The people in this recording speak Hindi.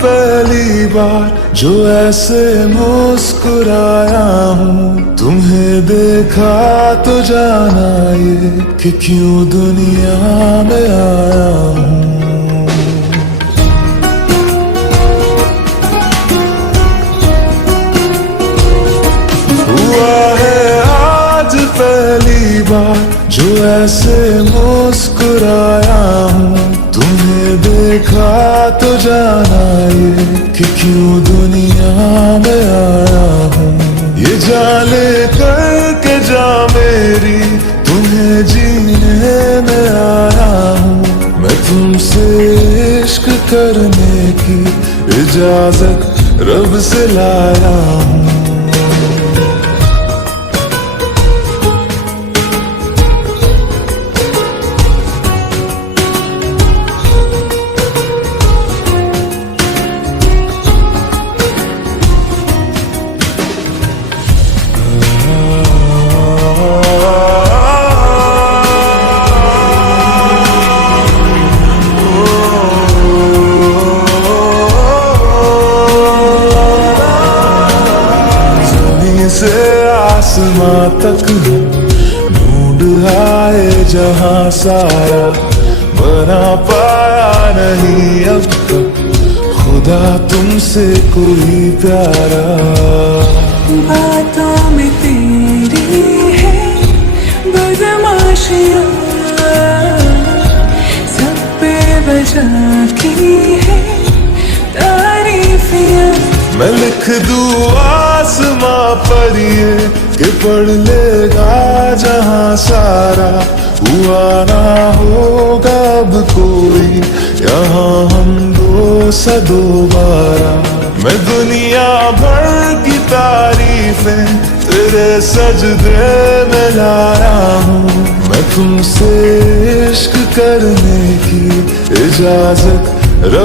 पहली बार जो ऐसे मुस्कुराया हूँ, तुम्हें देखा तो जाना ये कि क्यों दुनिया में आया हूँ। हुआ है आज पहली बार जो ऐसे मुस्कुराया हूँ, तुम्हें देखा तो जाना ये कि क्यों दुनिया में आया हूँ। ये जाने करके जा मेरी तुम्हें जीने में आया हूँ। मैं तुमसे इश्क करने की इजाजत रब से लाया हूँ। से आसमां तक ढूंढ आए जहां सारा, बना पाया नहीं अब तक खुदा तुमसे कोई प्यारा। बातों में तेरी है बदमाशियाँ, सब पे वजह की है तारीफियाँ। मैं लिख दूँ आसमां पर ये कि पढ़ लेगा जहां सारा, हुआ ना होगा अब कोई यहाँ हम दो सा दोबारा। मैं दुनिया भर की तारीफें तेरे सजदे में लाया हूँ। मैं तुमसे इश्क करने की इजाजत